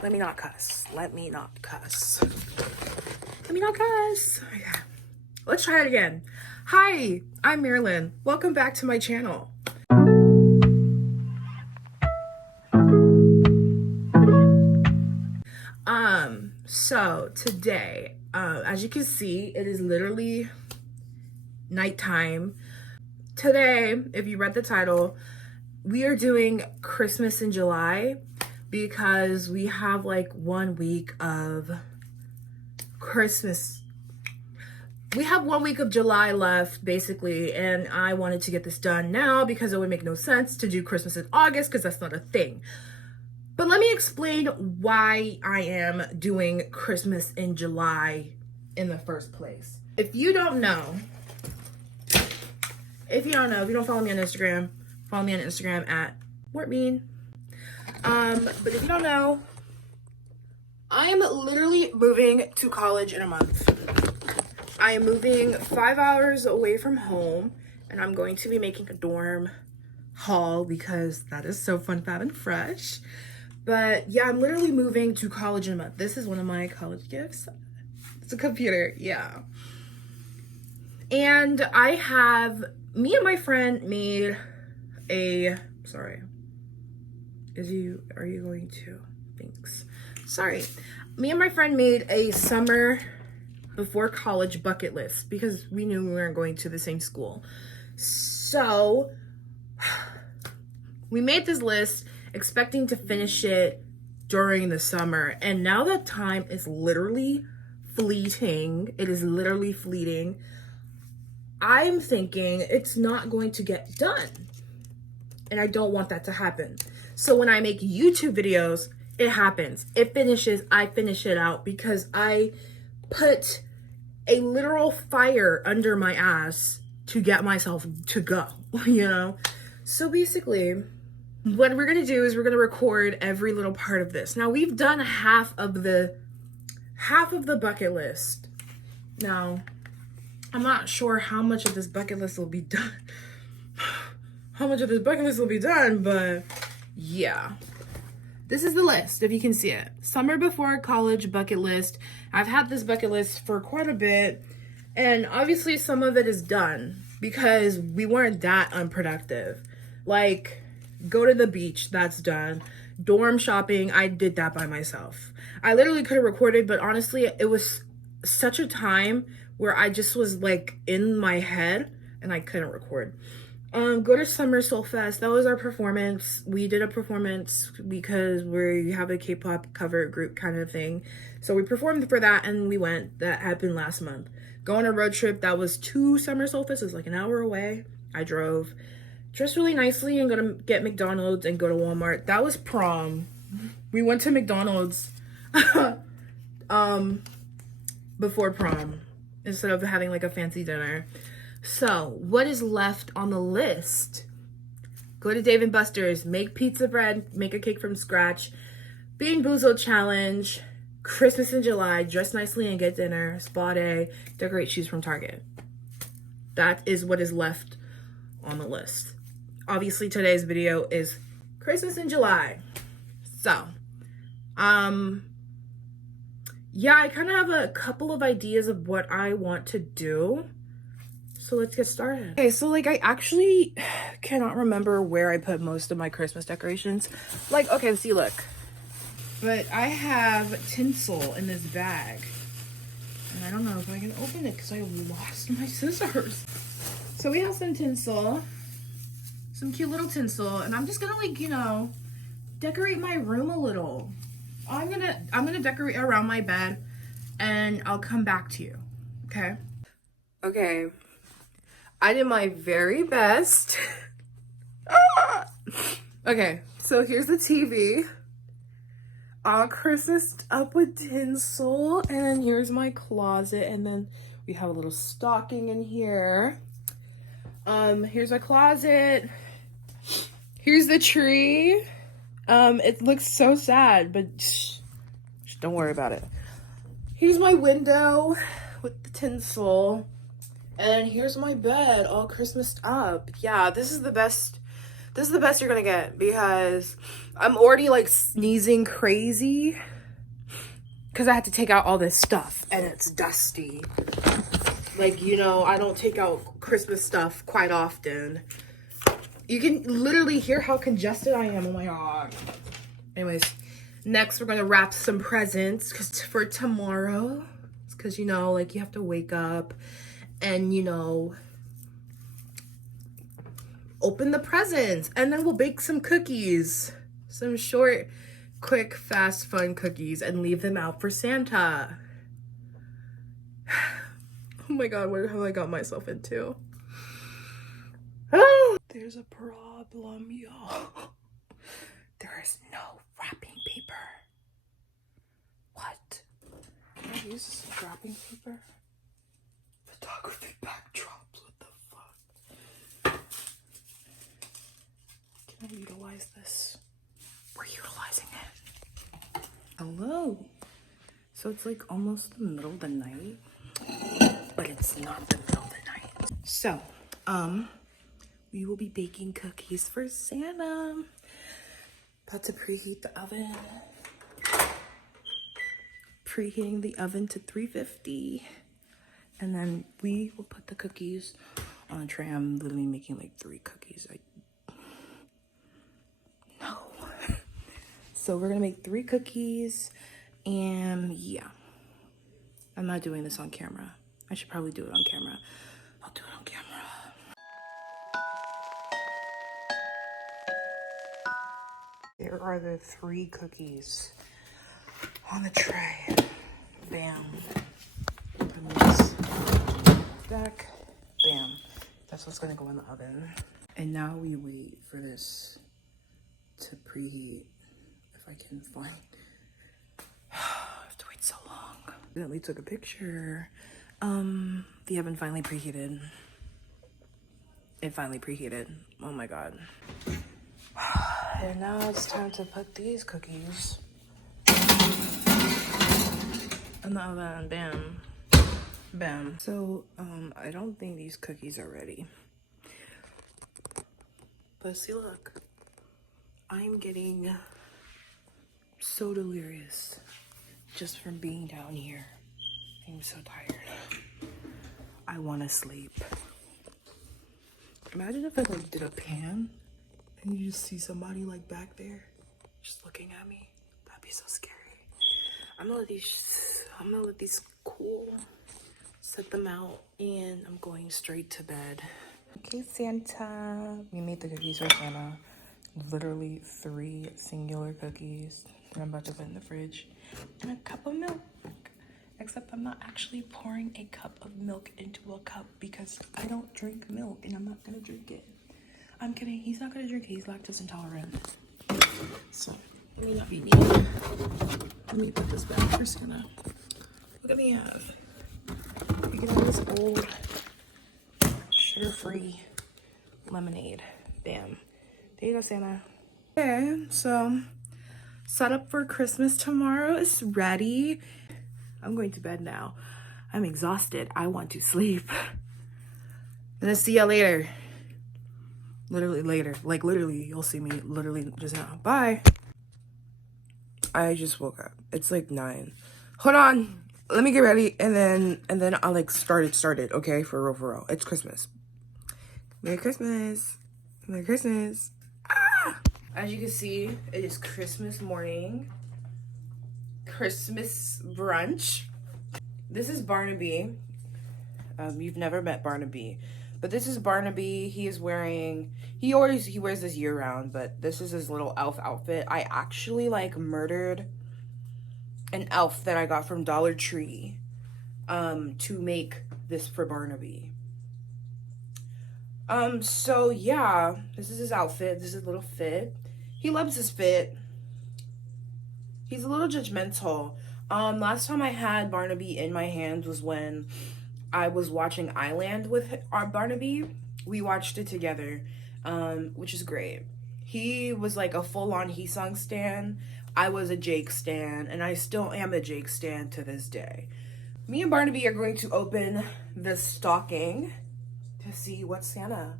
Let me not cuss. Let me not cuss. Let me not cuss. Okay. Let's try it again. Hi, I'm Marilyn. Welcome back to my channel. So today, as you can see, it is literally nighttime. Today, if you read the title, we are doing Christmas in July because we have like 1 week of Christmas. We have 1 week of July left, basically, and I wanted to get this done now because it would make no sense to do Christmas in August because that's not a thing. But let me explain why I am doing Christmas in July in the first place. If you don't follow me on Instagram, follow me on Instagram at Wortmean. But if you don't know, I am literally moving to college in a month. I am moving 5 hours away from home, and I'm going to be making a dorm haul because that is so fun, fab, and fresh. But yeah, I'm literally moving to college in a month. This is one of my college gifts. It's a computer, yeah. And me and my friend made a, are you going to? Thanks. Sorry. Me and my friend made a Summer Before College Bucketlist because we knew we weren't going to the same school. So we made this list expecting to finish it during the summer, and now that time is literally fleeting. It is literally fleeting. I'm thinking it's not going to get done, and I don't want that to happen. So when I make YouTube videos, it happens. It finishes, I finish it out because I put a literal fire under my ass to get myself to go, you know? So basically, what we're gonna do is we're gonna record every little part of this. Now we've done half of the bucket list. Now, I'm not sure how much of this bucket list will be done. But yeah. This is the list, if you can see it. Summer Before College Bucket List. I've had this bucket list for quite a bit, and obviously some of it is done because we weren't that unproductive. Like, go to the beach, that's done. Dorm shopping, I did that by myself. I literally could have recorded, but honestly, it was such a time where I just was like in my head and I couldn't record. Go to Summer Soul Fest. That was our performance. We did a performance because we have a K-pop cover group kind of thing. So we performed for that and we went. That happened last month. Go on a road trip. That was to Summer Soul Fest. It was like an hour away. I drove. Dressed really nicely and go to get McDonald's and go to Walmart. That was prom. We went to McDonald's before prom instead of having like a fancy dinner. So what is left on the list? Go to Dave & Buster's, make pizza bread, make a cake from scratch, Bean Boozled challenge, Christmas in July, dress nicely and get dinner, spa day, decorate shoes from Target. That is what is left on the list. Obviously today's video is Christmas in July. So, yeah, I kind of have a couple of ideas of what I want to do. So let's get started. Okay, so like I actually cannot remember where I put most of my Christmas decorations. Like, okay, see, look. But I have tinsel in this bag. And I don't know if I can open it because I lost my scissors. So we have some tinsel. Some cute little tinsel, and I'm just gonna like, you know, decorate my room a little. I'm gonna decorate around my bed and I'll come back to you. Okay, I did my very best. Okay, so here's the TV all Christmased up with tinsel, and then here's my closet, and then we have a little stocking in here. Here's my closet. Here's the tree. It looks so sad, but shh, don't worry about it. Here's my window with the tinsel. And here's my bed all Christmased up. Yeah, this is the best This is the best you're gonna get because I'm already like sneezing crazy because I had to take out all this stuff and it's dusty. Like, you know, I don't take out Christmas stuff quite often. You can literally hear how congested I am. Oh my God. Anyways, next we're gonna wrap some presents for tomorrow. It's because, you know, like you have to wake up and, you know, open the presents, and then we'll bake some cookies, some short, quick, fast, fun cookies, and leave them out for Santa. Oh my God, what have I got myself into? Oh, there's a problem, y'all. There is no wrapping paper. What? Can I use this wrapping paper? Photography backdrops, what the fuck? Can I utilize this? We're utilizing it. Hello. So it's like almost the middle of the night, but it's not the middle of the night. So, we will be baking cookies for Santa. About to preheat the oven. Preheating the oven to 350. And then we will put the cookies on a tray. I'm literally making like 3 cookies. No. So we're gonna make 3 cookies, and yeah. I'm not doing this on camera. I should probably do it on camera. I'll do it on camera. There are the 3 cookies on the tray. Bam. Open this back. Bam. That's what's gonna go in the oven. And now we wait for this to preheat. If I can find. I have to wait so long. Definitely took a picture. The oven finally preheated. It finally preheated. Oh my God. And now it's time to put these cookies in the oven. Bam. Bam. So, I don't think these cookies are ready. But see, look. I'm getting so delirious just from being down here. I'm so tired. I want to sleep. Imagine if I like did a pan and you just see somebody like back there just looking at me. That'd be so scary. I'm gonna let these cool, set them out, and I'm going straight to bed. Okay, Santa. We made the cookies for Santa. Literally 3 singular cookies that I'm about to put in the fridge, and a cup of milk. Except I'm not actually pouring a cup of milk into a cup because I don't drink milk and I'm not gonna drink it. I'm kidding, he's not gonna drink it, he's lactose intolerant. So, let me not be mean. Let me put this back for Santa. What do we have? We can have this old sugar-free lemonade. Bam. There you go, Santa. Okay, so setup for Christmas tomorrow is ready. I'm going to bed now. I'm exhausted. I want to sleep. I'm gonna see y'all later. Literally later. Like literally, you'll see me literally just now. Bye. I just woke up. It's like 9. Hold on. Let me get ready and then I'll like start it, okay? For real. It's Christmas. Merry Christmas. Merry Christmas. Ah! As you can see, it is Christmas morning. Christmas brunch. This is Barnaby. You've never met Barnaby, but this is Barnaby. He wears this year round, but this is his little elf outfit. I actually like murdered an elf that I got from Dollar Tree to make this for Barnaby. So yeah, this is his outfit. This is his little fit. He loves his fit. He's a little judgmental. Last time I had Barnaby in my hands was when I was watching Island with our Barnaby. We watched it together, which is great. He was like a full-on He-Sung stan. I was a Jake stan, and I still am a Jake stan to this day. Me and Barnaby are going to open the stocking to see what Santa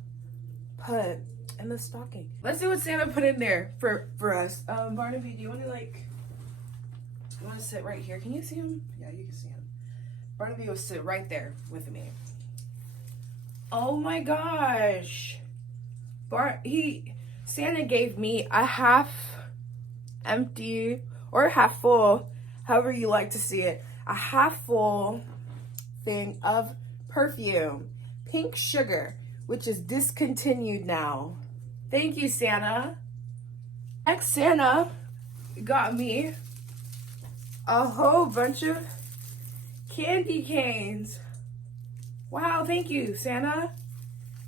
put And the stocking. Let's see what Santa put in there for us. Barnaby, do you want to sit right here? Can you see him? Yeah, you can see him. Barnaby will sit right there with me. Oh my gosh. Santa gave me a half empty or half full, however you like to see it, a half full thing of perfume, Pink Sugar, which is discontinued now. Thank you, Santa. Ex-Santa got me a whole bunch of candy canes. Wow, thank you, Santa.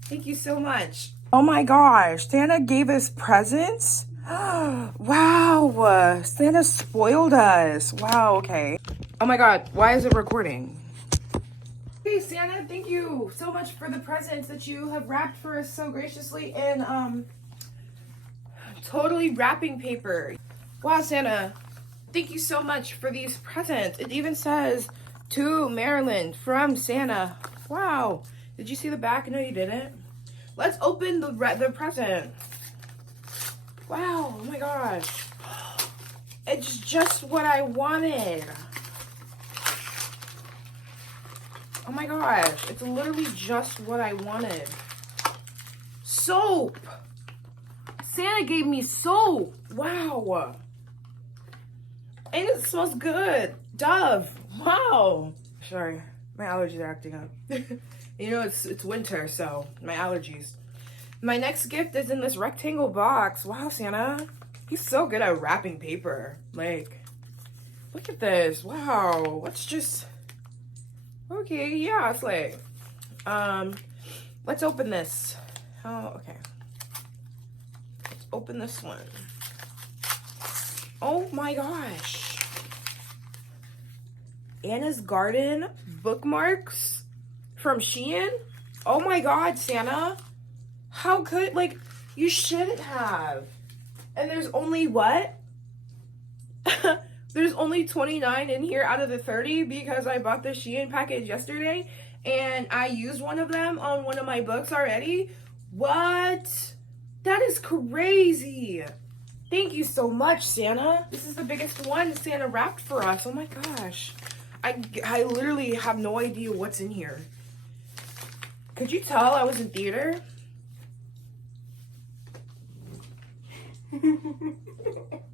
Thank you so much. Oh my gosh, Santa gave us presents? Wow, Santa spoiled us. Wow, okay. Oh my god, why is it recording? Hey Santa, thank you so much for the presents that you have wrapped for us so graciously in totally wrapping paper. Wow, Santa, thank you so much for these presents. It even says, to Marilyn from Santa. Wow. Did you see the back? No, you didn't. Let's open the present. Wow, oh my gosh. It's just what I wanted. Oh my gosh, it's literally just what I wanted. Soap. Santa gave me soap. Wow. And it smells good. Dove. Wow. Sorry, my allergies are acting up. You know, it's winter, so my allergies. My next gift is in this rectangle box. Wow, Santa. He's so good at wrapping paper. Like, look at this. Wow. Let's just... Okay, yeah, it's like... let's open this. Oh, okay. Let's open this one. Oh my gosh. Anna's Garden bookmarks from Shein. Oh my god, Santa. How could, like, you shouldn't have. And there's only what? There's only 29 in here out of the 30 because I bought the Shein package yesterday and I used one of them on one of my books already. What? That is crazy. Thank you so much, Santa. This is the biggest one Santa wrapped for us. Oh my gosh. I literally have no idea what's in here. Could you tell I was in theater?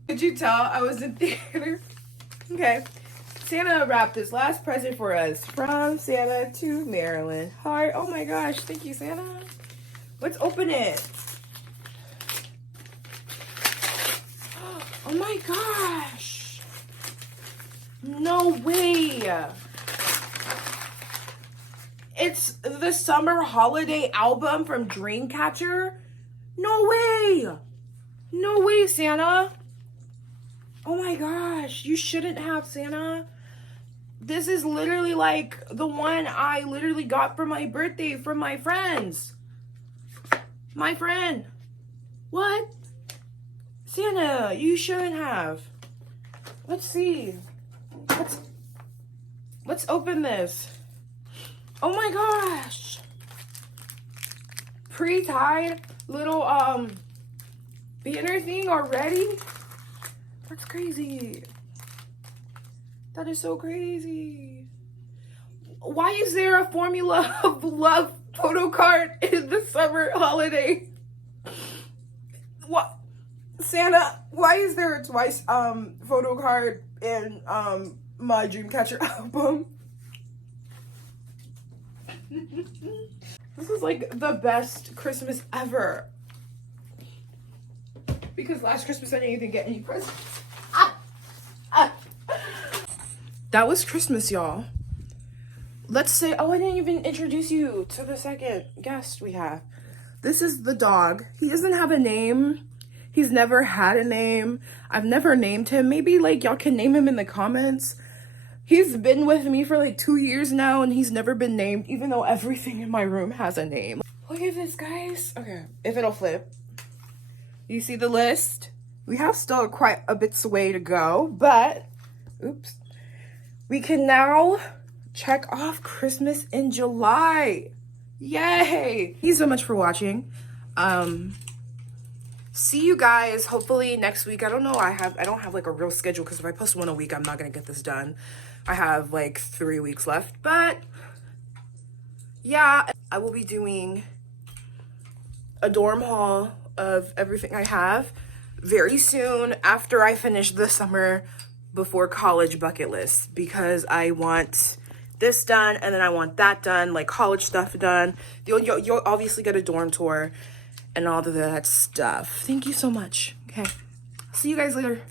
Could you tell I was in theater? Okay. Santa wrapped this last present for us. From Santa to Marilyn. Heart. Oh my gosh. Thank you, Santa. Let's open it. Oh my gosh. No way. It's the summer holiday album from Dreamcatcher. No way. No way, Santa. Oh my gosh. You shouldn't have, Santa. This is literally like the one I literally got for my birthday from my friends. My friend. What? Santa, you shouldn't have. Let's see. Let's open this. Oh my gosh. Pre-tied little banner thing already? That's crazy. That is so crazy. Why is there a Formula of Love photo card in the summer holiday? What? Santa, why is there a twice photo card in my Dreamcatcher album? This is like the best Christmas ever. Because last Christmas I didn't even get any presents. That was Christmas, y'all. Let's say, oh, I didn't even introduce you to the second guest we have. This is the dog. He doesn't have a name. He's never had a name. I've never named him. Maybe like y'all can name him in the comments. He's been with me for like 2 years now and he's never been named, even though everything in my room has a name. Look at this, guys. Okay, if it'll flip. You see the list? We have still quite a bit's way to go, but, oops. We can now check off Christmas in July. Yay! Thank you so much for watching. see you guys hopefully next week. I don't know, I don't have like a real schedule, because if I post one a week, I'm not gonna get this done. I have like 3 weeks left, but yeah, I will be doing a dorm haul of everything I have very soon after I finish the Summer Before College bucket list, because I want this done and then I want that done, like college stuff done. You'll obviously get a dorm tour and all of that stuff. Thank you so much. Okay, see you guys later.